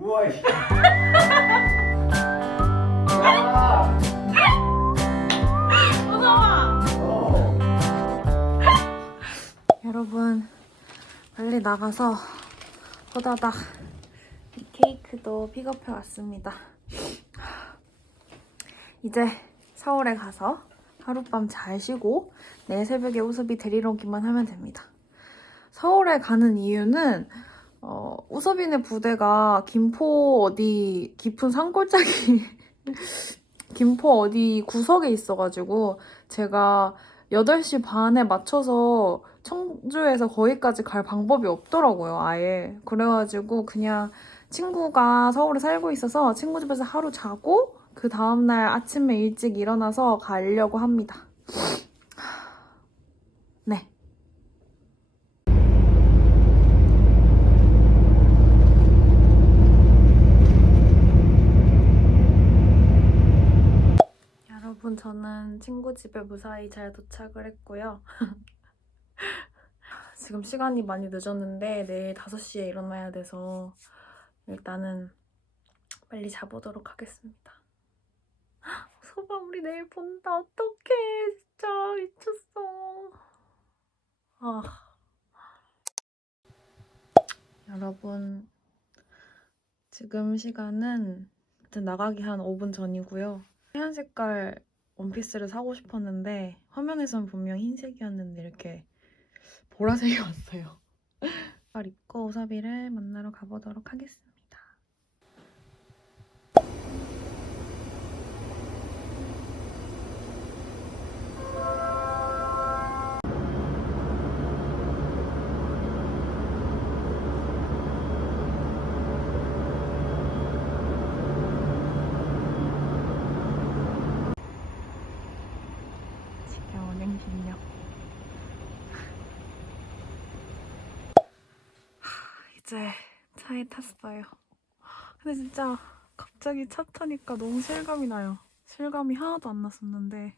우와 씨. 무서워. 어. 여러분 빨리 나가서 호다닥 이 케이크도 픽업해 왔습니다. 이제 서울에 가서 하룻밤 잘 쉬고 내일 새벽에 우섭이 데리러 오기만 하면 됩니다. 서울에 가는 이유는 우섭이네 부대가 김포 어디 깊은 산골짜기 김포 어디 구석에 있어가지고 제가 8시 반에 맞춰서 청주에서 거기까지 갈 방법이 없더라고요, 아예. 그래가지고 그냥 친구가 서울에 살고 있어서 친구 집에서 하루 자고 그 다음날 아침에 일찍 일어나서 가려고 합니다. 네. 여러분, 저는 친구 집에 무사히 잘 도착을 했고요. 지금 시간이 많이 늦었는데 내일 5시에 일어나야 돼서 일단은 빨리 자보도록 하겠습니다. 소바, 우리 내일 본다. 어떡해. 진짜 미쳤어. 아. 여러분, 지금 시간은 나가기 한 5분 전이고요. 하얀 색깔 원피스를 사고 싶었는데 화면에선 분명 흰색이었는데 이렇게 보라색이 왔어요. 이걸 입고 우섭이를 만나러 가보도록 하겠습니다. 지금 운행실력. 이제 차에 탔어요. 근데 진짜 갑자기 차 타니까 너무 실감이 나요. 실감이 하나도 안 났었는데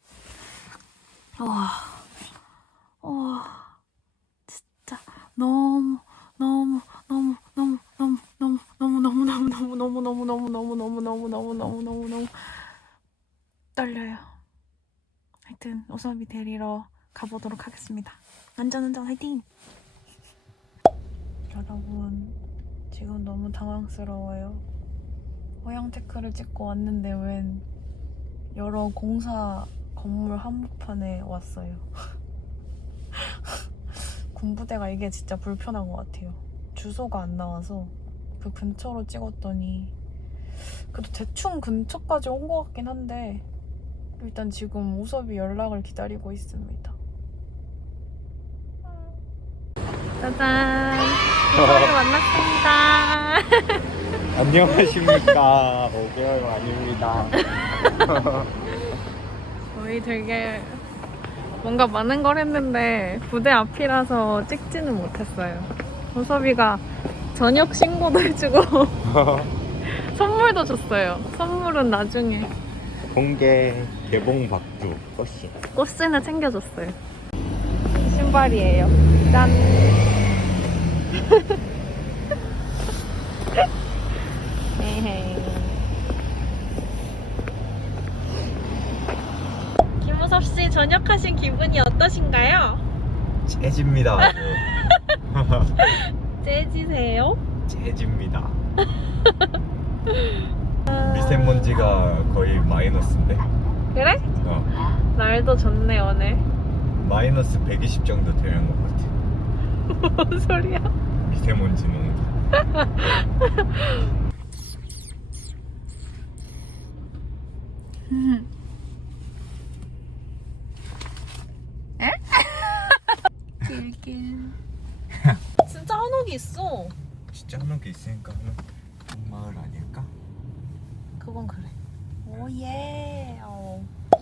진짜 너무 떨려요. 하여튼 우섭이 데리러 가보도록 하겠습니다. 안전운전 화이팅! 여러분, 지금 너무 당황스러워요. 호영 테크를 찍고 왔는데 웬 여러 공사 건물 한복판에 왔어요. 군부대가 이게 진짜 불편한 것 같아요. 주소가 안 나와서 그 근처로 찍었더니 그래도 대충 근처까지 온 것 같긴 한데 일단 지금 우섭이 연락을 기다리고 있습니다. 짜잔! 우섭이 만났습니다. 안녕하십니까. 5개월 만입니다. 저희 되게 뭔가 많은 걸 했는데 부대 앞이라서 찍지는 못했어요. 우섭이가 저녁 신고도 해주고 선물도 줬어요. 선물은 나중에. 공개 개봉 박주 꽃이. 꽃스는 챙겨줬어요. 신발이에요. 짠! 헤헤. 김우섭 씨, 전역하신 기분이 어떠신가요? 재집니다. 재지세요? 재집니다. 미세먼지가 거의 마이너스인데. 그래? 날도 좋네 오늘. 마이너스 120 정도 되는 것 같아. 뭔 소리야? 미세먼지 농도. 에? 길길. 진짜 한옥이 있어. 진짜 한옥이 있으니까 한옥 마을 아닐까? 그건 그래. 오예.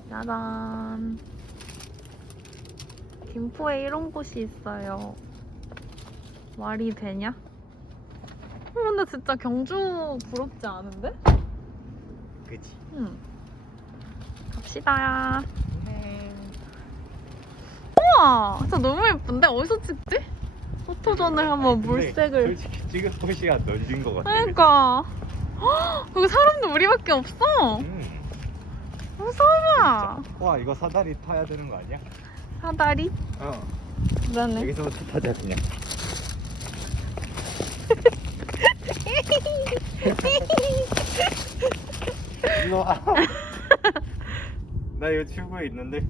짜잔. 김포에 이런 곳이 있어요. 말이 되냐? 근데 진짜 경주 부럽지 않은데? 그치? 응. 갑시다. 네. 우와! 진짜 너무 예쁜데? 어디서 찍지? 포토존을 한번 물색을. 솔직히 찍은 포시가 널린 것 같아. 그러니까. 헉, 여기 사람도 우리밖에 없어. 무서워. 와 이거 사다리 타야 되는 거 아니야? 사다리? 어. 그러네. 여기서부터 타자 그냥. 일로 와. 나 이거 출구에 있는데.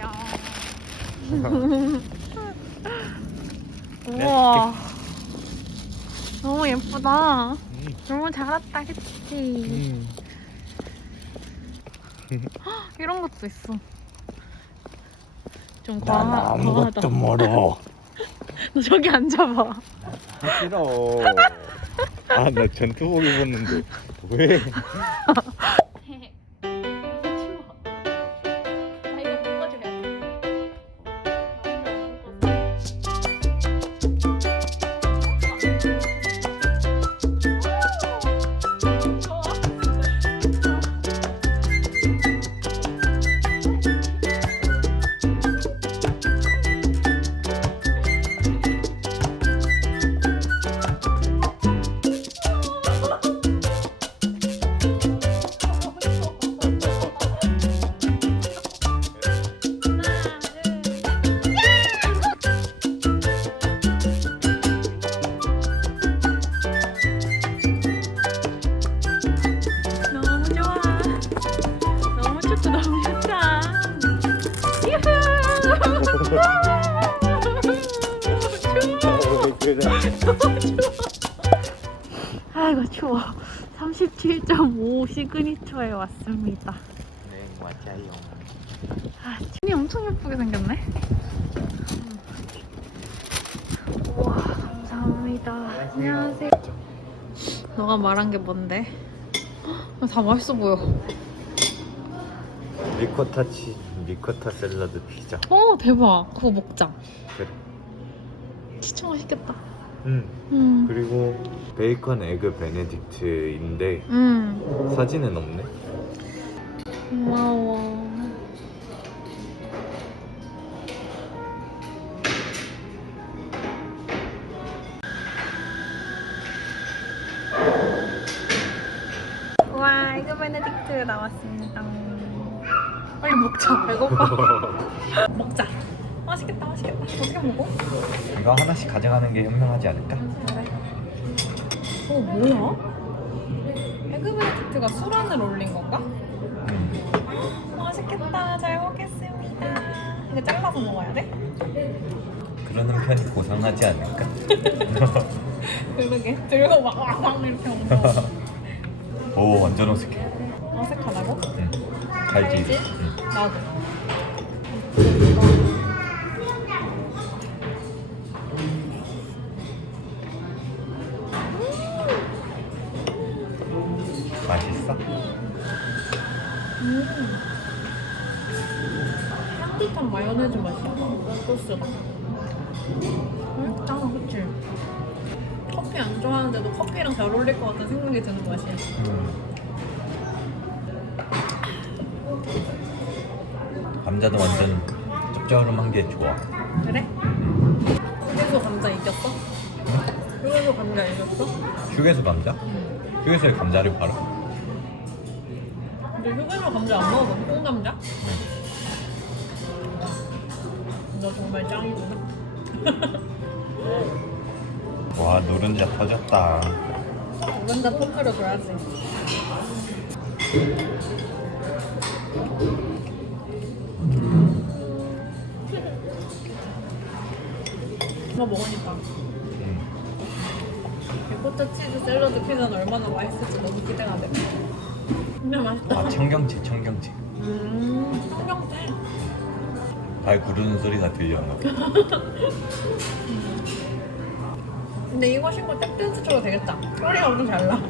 야. 우와. 너무 예쁘다. 너무 잘 왔다, 그치? 이런 것도 있어. 좀 과하다. 멀어. 너 저기 앉아봐. 싫어. 아 나 전투복 입었는데 왜? 너무 좋아. 너무 춥고 너무 좋다. 아이고 추워. 37.5 시그니처에 왔습니다. 네 맞아요. 아, 팀이 엄청 예쁘게 생겼네. 우와, 감사합니다. 안녕하세요. 너가 말한 게 뭔데? 다 맛있어 보여. 리코타 샐러드 피자. 대박. 그거 먹자. 그래. 진짜 맛있겠다. 그리고 베이컨 에그 베네딕트인데 사진은 없네. 고마워. 와, 에그 베네딕트 나왔습니다. 빨리 먹자. 배고파. 먹자. 맛있겠다, 맛있겠다. 어떻게 먹어? 이거 하나씩 가져가는 게 현명하지 않을까? 그래. 뭐야? 에그 베네딕트가 술 안을 올린 건가? 맛있겠다. 잘 먹겠습니다. 이거 잘라서 먹어야 돼? 그러는 편이 고상하지 않을까? 그러게. 들고 막 와방 이렇게 먹는 거. 오 완전 어색해. 어색하다고? 응. 알지? 알지? 응. 나도. 맛있어? 향긋한 마요네즈 맛이야. 소스가. 맛있다, 그치? 커피 안 좋아하는데도 커피랑 잘 어울릴 것 같은 생각이 드는 맛이야. 감자도 완전 짭조름한 게 좋아. 그래? 휴게소 감자 이겼어? 휴게소 감자 이겼어? 휴게소 감자? 휴게소에 감자를 팔아? 근데 휴게소 감자 안 먹어봤어? 콩감자? 너 정말 짱이구나. 와 노른자 터졌다. 노른자 터뜨려줘야지. 이거 먹으니까 리코타 치즈 샐러드 피자는 얼마나 맛있을지 너무 기대가 돼. 진짜 맛있다. 아 청경채 청경채. 청경채. 발 구르는 소리가 들려. 근데 이거 신고 탭댄스 쳐도 되겠다. 소리가 엄청 잘 나.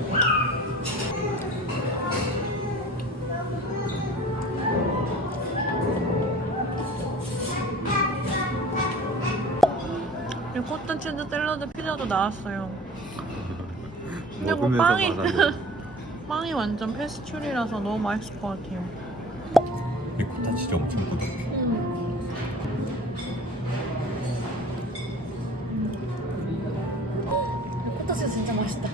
리코타 치즈 샐러드 피자도 나왔어요. 근데 뭐 빵이 완전 페스츄리라서 너무 맛있을 것 같아요. 리코타 치즈 엄청 부드러워. 토마토 소스 진짜 맛있다.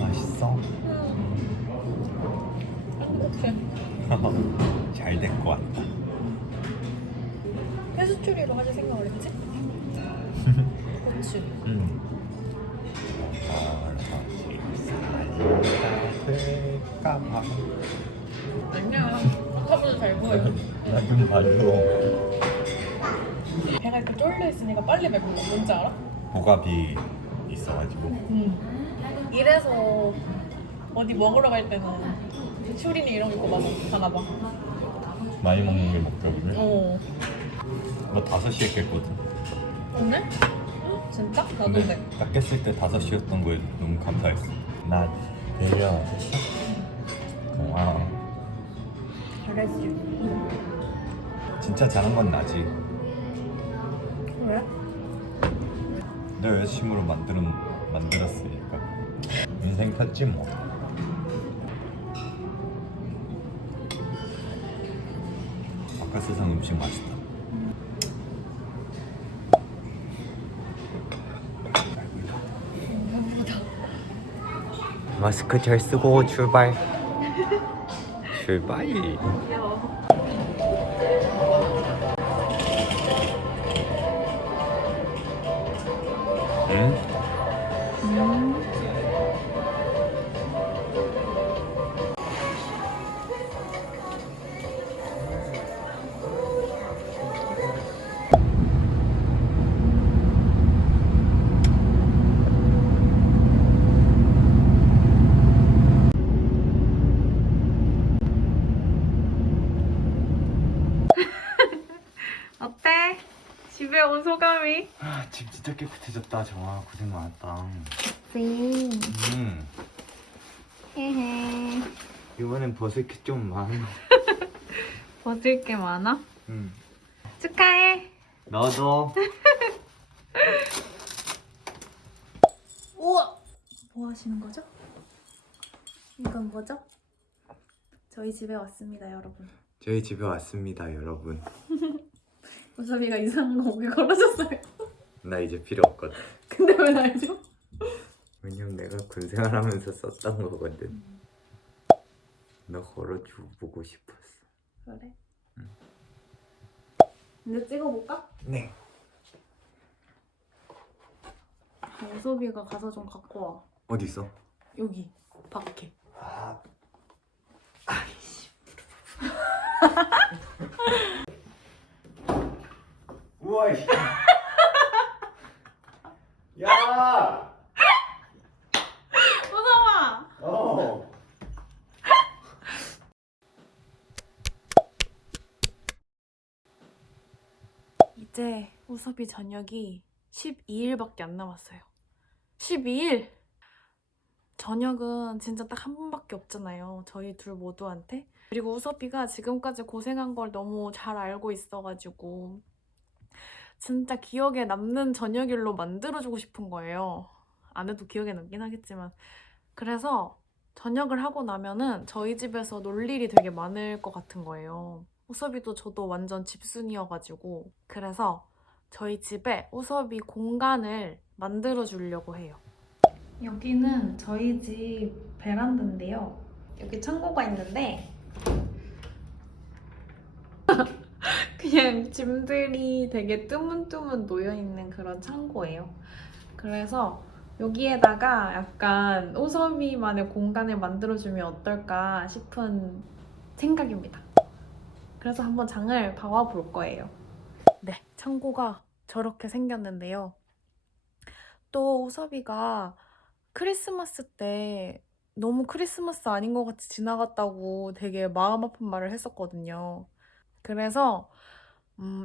맛있어? 행복해. 잘 될 것 같다. 회수추리로 하실 생각을 했지? 그치. 될까? 아니야. 아까보다 잘 보여. 나좀 봐줘. 배가 이렇게 쫄려 있으니까 빨리 배불러. 뭔지 알아? 보갑이 있어가지고. 이래서 어디 먹으러 갈 때는 추리니 이런 거 입고 막 가나 봐. 많이 먹는 게 목적이네. 어. 너 5시에 깼거든. 오늘? 진짜? 나도 근데 돼. 딱 깼을 때 5시였던 거에 너무 감사했어. 나 배려. 고마워. 잘했지. 진짜 잘한 건 나지. 왜? 내 여자친구로 만들었으니까 인생 폈지 뭐. 아까 세상 음식 맛있다. 마스크 잘 쓰고 출발. 출발. 응? 어때? 집에 온 소감이? 집 진짜 깨끗해졌다. 정아 고생 많았다. 네. 헤헤. 이번엔 벗을 게 좀 많아. 벗을 게 많아? 응. 축하해. 너도. 우와! 뭐 하시는 거죠? 이건 뭐죠? 저희 집에 왔습니다, 여러분. 저희 집에 왔습니다, 여러분. 우섭이가 이상한 거 목에 걸어줬어요. 나 이제 필요 없거든. 근데 왜 날 줘? 왜냐면 내가 군생활하면서 썼던 거거든. 너 걸어주고 싶었어. 그래? 이제 찍어볼까? 네. 우섭이가 가서 좀 갖고 와. 어디 있어? 여기, 밖에. 아이씨. 우와. 야. 우섭아! 어. 이제 우섭이 저녁이 12일밖에 안 남았어요. 12일! 저녁은 진짜 딱 한 번밖에 없잖아요. 저희 둘 모두한테. 그리고 우섭이가 지금까지 고생한 걸 너무 잘 알고 있어가지고 진짜 기억에 남는 저녁일로 만들어주고 싶은 거예요. 안 해도 기억에 남긴 하겠지만. 그래서 저녁을 하고 나면은 저희 집에서 놀 일이 되게 많을 것 같은 거예요. 우섭이도 저도 완전 집순이여가지고. 그래서 저희 집에 우섭이 공간을 만들어 주려고 해요. 여기는 저희 집 베란다인데요. 여기 창고가 있는데 그냥 짐들이 되게 뜨문뜨문 놓여있는 그런 창고예요. 그래서 여기에다가 약간 우섭이만의 공간을 만들어주면 어떨까 싶은 생각입니다. 그래서 한번 장을 봐볼 거예요. 네, 창고가 저렇게 생겼는데요. 또 우섭이가 크리스마스 때 너무 크리스마스 아닌 것 같이 지나갔다고 되게 마음 아픈 말을 했었거든요. 그래서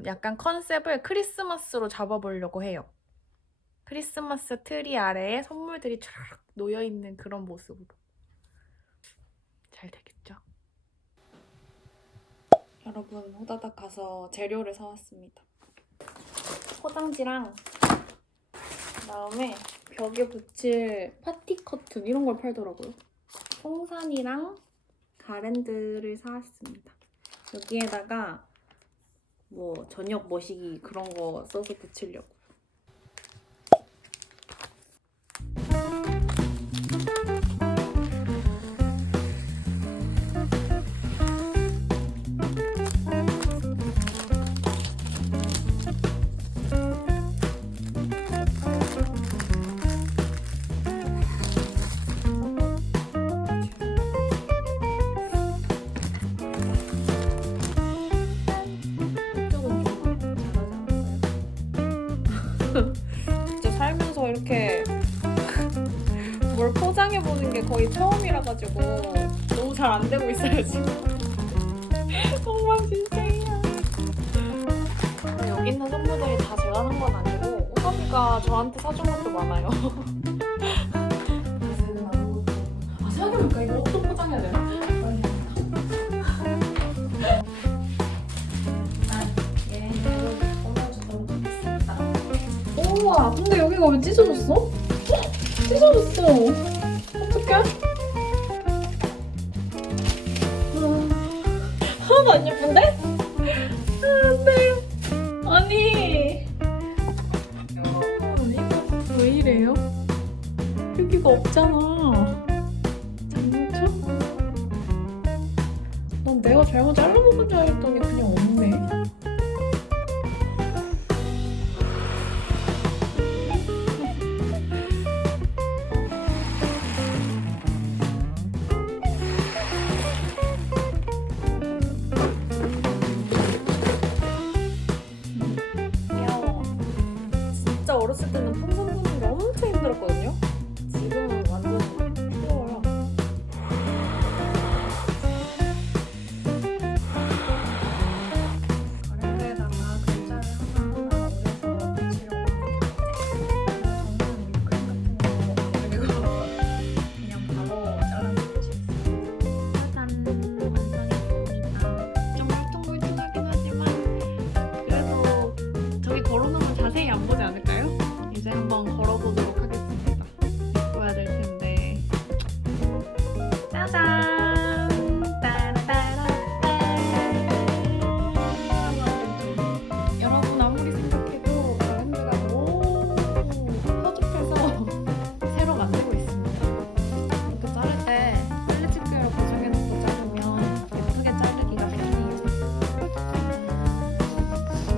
약간 컨셉을 크리스마스로 잡아보려고 해요. 크리스마스 트리 아래에 선물들이 쫙 놓여있는 그런 모습으로. 잘 되겠죠? 여러분, 호다닥 가서 재료를 사왔습니다. 포장지랑 그다음에 벽에 붙일 파티 커튼 이런 걸 팔더라고요. 송산이랑 가랜드를 사왔습니다. 여기에다가 뭐 저녁 머시기 그런 거 써서 붙이려고. 진짜 살면서 이렇게 뭘 포장해보는 게 거의 처음이라가지고 너무 잘 안 되고 있어요 지금. 엉망진창이야. 여기 있는 선물들이 다 제가 산 건 아니고 우섭이가 저한테 사준 것도 많아요. 아 생각해보니까 이거 어떻게 포장해야 되나? 우와, 근데 여기가 왜 찢어졌어? 찢어졌어. 어떡해? 하나도 안 예쁜데? 안 돼. 아니. 이거 왜 이래요? 여기가 없잖아. 장난쳐? 난 내가 잘못 잘라먹은 줄 알았더니 그냥 없네. 진짜 어렸을 때는 풍선 부는 게 엄청 힘들었거든요. 지금은 완전 쉬워요. 가래에다가 글자를 하나하나 올려서 붙이려고 합니다. 저는 이 그림 같은 거 그리고 그냥 바로 자르는 것이 있어요. 짜잔! 완성했습니다. 좀 울퉁불퉁하긴 하지만 그래도 저기 걸어놓으면 자세히 안 보지 않을까요? 이제 한번 걸어보도록 하겠습니다. 보여야 될 텐데. 짜잔! 따라따라따. 여러분 아무리 생각해도 가랜드가 너무 허접해서 새로 만들고 있습니다. 이렇게 자를 때 빨리집게로 고정해놓고 자르면 예쁘게 자르기가 편해요. 이런 식으로 적어주고 글자 썼습니다. 이제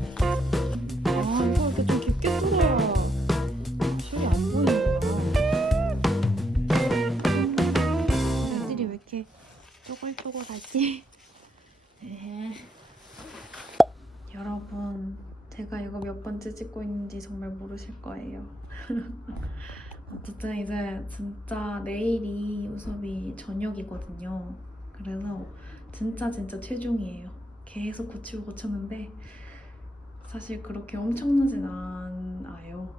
구멍을 아, 이거 이렇게 좀 깊게 뚫어야 줄이 안 보이는 거야. 애들이 왜 이렇게 쪼글쪼글하지? 여러분, 제가 이거 몇 번째 찍고 있는지 정말 모르실 거예요. 어쨌든 이제 진짜 내일이 우섭이 저녁이거든요. 그래서 진짜 최종이에요. 계속 고치고 고쳤는데 사실 그렇게 엄청나진 않아요.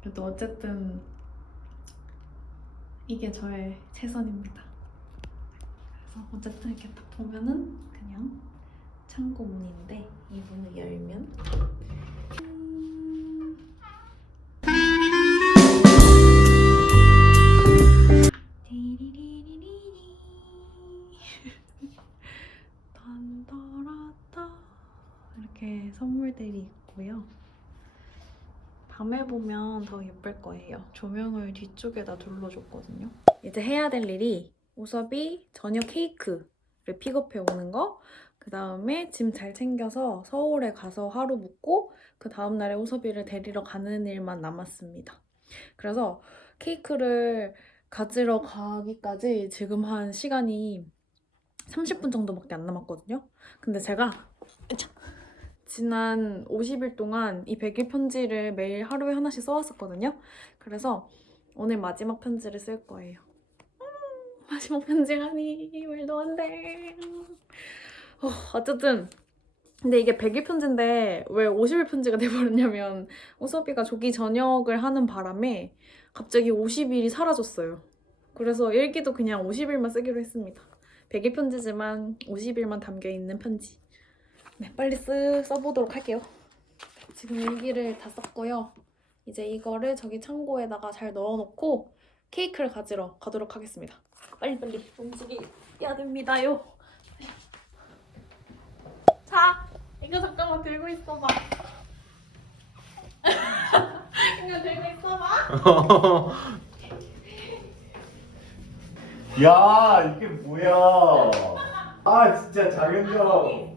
그래도 어쨌든 이게 저의 최선입니다. 그래서 어쨌든 이렇게 딱 보면은 그냥 창고 문인데 이 문을 열면 디리리리리리 단다라따 이렇게 선물들이 있고요. 밤에 보면 더 예쁠 거예요. 조명을 뒤쪽에다 둘러줬거든요. 이제 해야 될 일이 우섭이 저녁 케이크를 픽업해 오는 거, 그 다음에 짐 잘 챙겨서 서울에 가서 하루 묵고 그 다음날에 우섭이를 데리러 가는 일만 남았습니다. 그래서 케이크를 가지러 가기까지 지금 한 시간이 30분 정도밖에 안 남았거든요. 근데 제가 지난 50일 동안 이 100일 편지를 매일 하루에 하나씩 써왔었거든요. 그래서 오늘 마지막 편지를 쓸 거예요. 마지막 편지라니 말도 안 돼. 어쨌든 근데 이게 100일 편지인데 왜 50일 편지가 돼버렸냐면 우섭이가 조기 전역을 하는 바람에 갑자기 50일이 사라졌어요. 그래서 일기도 그냥 50일만 쓰기로 했습니다. 100일 편지지만 50일만 담겨있는 편지. 네, 빨리 써보도록 할게요. 지금 일기를 다 썼고요. 이제 이거를 저기 창고에다가 잘 넣어놓고 케이크를 가지러 가도록 하겠습니다. 빨리빨리 움직여야 됩니다요. 자, 이거 잠깐만 들고 있어봐. 이거 들고 있어봐. 야, 이게 뭐야? 아, 진짜 장현정.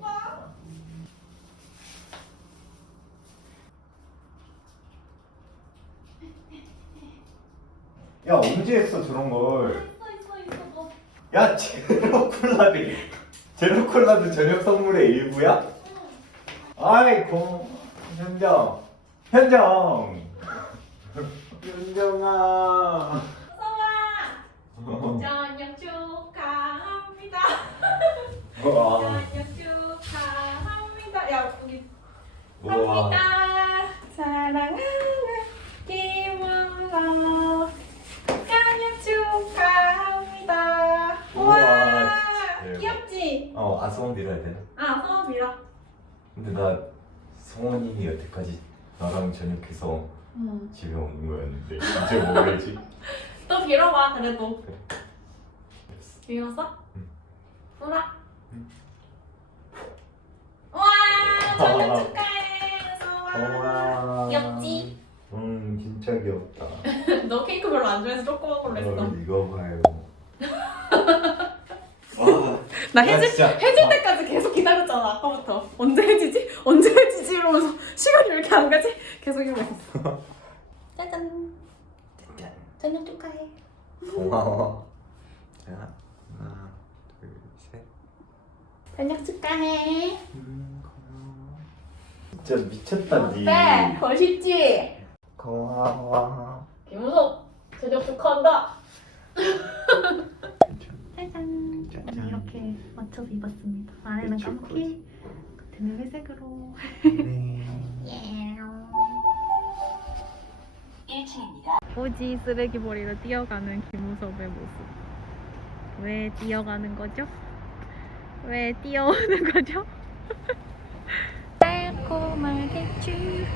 야, 언제 했어 저런 걸? 있어 너. 야, 제로콜라도 저녁 선물의 일부야? 아이, 현정. 현정아. 저녁 축하합니다. 우와. 저녁 축하합니다. 야, 우리 우와. 합니다. 사랑하는 김은서 저녁 축하합니다. 우와, 우와, 진짜. 귀엽지? 소원 빌어야 되나? 아, 소원 빌어. 근데 나 성원이 여태까지 나랑 저녁해서 응. 집에 오는 거였는데 이제 뭐 해야지? 또 빌어봐, 그래도. 그래. 빌었어? 응. 불어. 응. 와, 저녁 축하해, 은서와. 고마워. 귀엽지? 진짜 귀엽다. 너 케이크 별로 안 좋아해서 조그만 걸로 했어. 이거 봐요. 나 야, 진짜. 해질 때까지 계속 기다렸잖아, 아까부터. 언제 해지지? 언제 해지지? 이러면서 시간이 왜 이렇게 안 가지? 계속 이러고 있었어. 짜잔. 짠. 저녁 축하해. 고마워. 자, 하나, 둘, 셋. 저녁 축하해. 고마워. 진짜 미쳤다, 니. 어때? 멋있지? 고마워. 김우석, 저녁 축하한다. 짜잔. 짜잔. 이렇게 맞춰서 입었습니다. 안에는 그쵸, 까맣게, 겉에는 회색으로. 네. 오지 쓰레기 버리러 뛰어가는 김우섭의 모습. 왜 뛰어가는 거죠? 왜 뛰어오는 거죠? 달콤하겠지.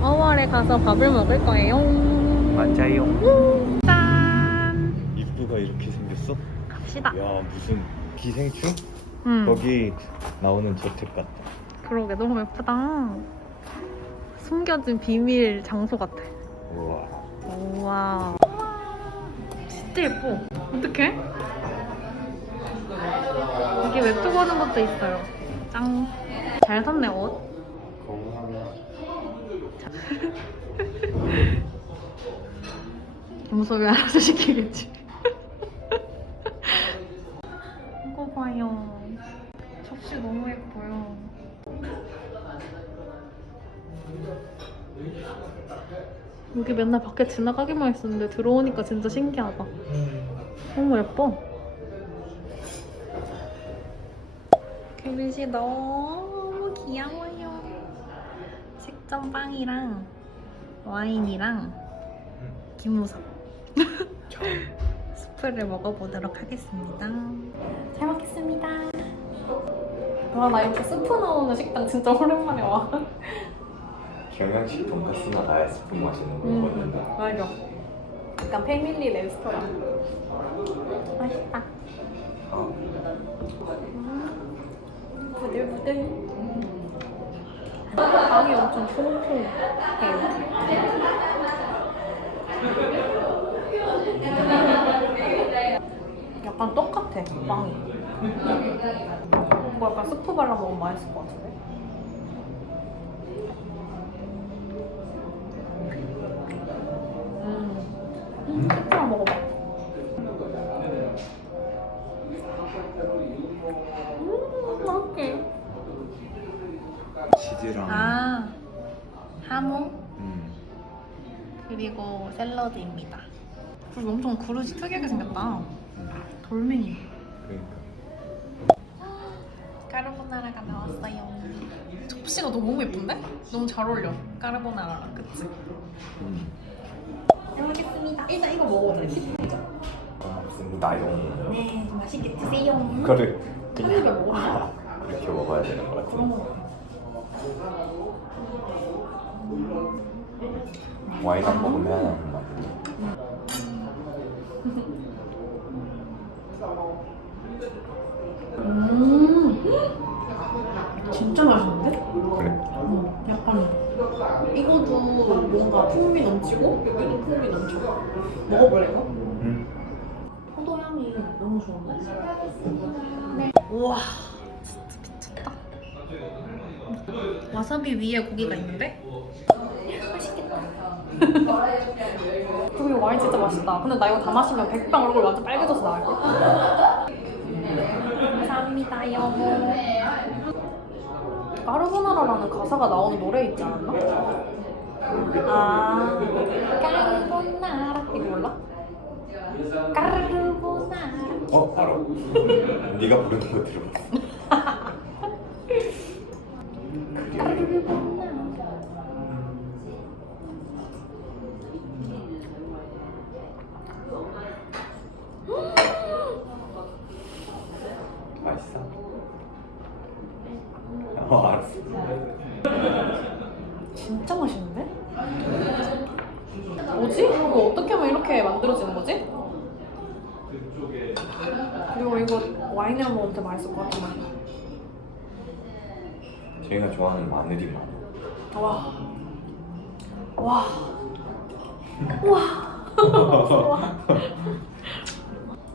5월에 가서 밥을 먹을 거예요. 맞아요. 짠! 입구가 이렇게 생겼어? 갑시다. 야, 무슨 기생충? 응. 거기 나오는 저택 같다. 그러게 너무 예쁘다. 숨겨진 비밀 장소 같아. 우와. 우와. 진짜 예뻐. 어떡해? 여기 웹툰 보는 것도 있어요. 짱. 잘 샀네, 옷. 고마워. 무섭이 알아서 시키겠지. 이거 봐요. 접시 너무 예뻐요. 여기 맨날 밖에 지나가기만 했었는데 들어오니까 진짜 신기하다. 너무 예뻐. 그릇이 너무 귀여워요. 색전빵이랑 와인이랑 김우석 스프를 먹어보도록 하겠습니다. 잘 먹겠습니다. 와, 나 이렇게 스프 나오는 식당 진짜 오랜만에 와. 경양식 돈까스나 나야 스푼 맛있는 거 먹었는데. 맞아. 약간 패밀리 레스토랑. 맛있다. 부들부들. 빵이 엄청 통통해요. 약간 똑같아, 빵이. 뭐 약간 스프 발라 먹으면 맛있을 것 같은데? 스프랑 먹어봐. 맛있게. 치즈랑. 아, 하모? 음. 그리고 샐러드입니다. 그리고 엄청 그릇이 특이하게 생겼다. 돌멩이. 그러니까. 까르보나라가 나왔어요. 접시가 너무 예쁜데? 너무 잘 어울려. 까르보나라랑, 그치? 잘 먹겠습니다. 일단 이거 먹어볼게. 아, 무슨 나용. 네, 맛있게 드세요. 그래. 한 입에 먹어. 그렇게 먹어야 되는 것 같아. 그런 거 같아. 와인 안 먹으면 안 맛. 진짜 맛있는데? 그래? 약간 이것도 뭔가 풍미 넘치고 여기도 풍미 넘쳐. 먹어볼래 이거? 응. 포도 향이 너무 좋은데? 우와 진짜 미쳤다. 와사비 위에 고기가 있는데? 맛있겠다. 여기 와인 진짜 맛있다. 근데 나 이거 다 마시면 백방 얼굴 완전 빨개져서 나갈걸? 감사합니다 여보. 까르보나라라는 가사가 나오는 노래 있지 않았나? 아 까르보나라 이거 몰라? 까르보나라. 알아. 네가 부르는 거 들어봤어. 까르보나라. 맛있어? 알았어. 진짜 맛있는데? 뭐지? 이거 어떻게 하면 이렇게 만들어지는 거지? 그리고 이거 와인이랑 먹으면 되게 맛있을 것 같아. 제가 좋아하는 마늘이 많아. 와. 와. 와.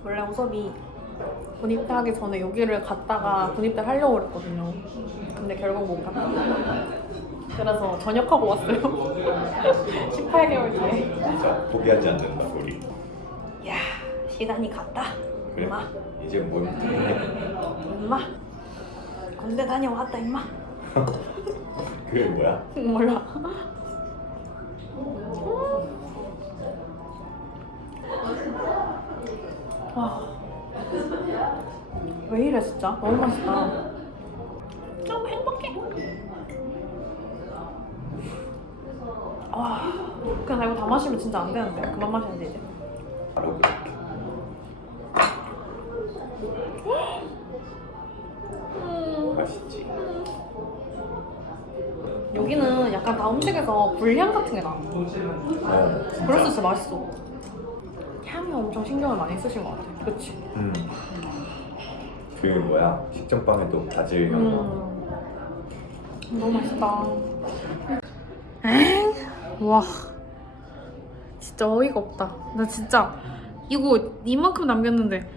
원래 우섭이 군입대하기 전에 여기를 갔다가 군입대 하려고 그랬거든요. 근데 결국 못 갔다. 그래서 전역하고 왔어요. 18개월 뒤에. 진짜 포기하지 않는다 우리. 야, 시간이 갔다. 그래? 임마. 이제 뭘 못해. 임마. 군대 다녀왔다 임마. 그게 뭐야? 몰라. 와. 왜 이래 진짜? 너무 맛있다. 너무 행복해. 와. 그냥 나 이거 다 마시면 진짜 안 되는데. 그만 마셔야지 이제. 바로 그렇게. 맛있지. 여기는 약간 다 음식에서 불향 같은 게 나. 진짜. 그래서 진짜 맛있어. 향이 엄청 신경을 많이 쓰신 것 같아. 그치? 그 뭐야 식전빵에도 바질 향 나. 너무 맛있다. 엥? 와. 진짜 어이가 없다. 나 진짜 이거 이만큼 남겼는데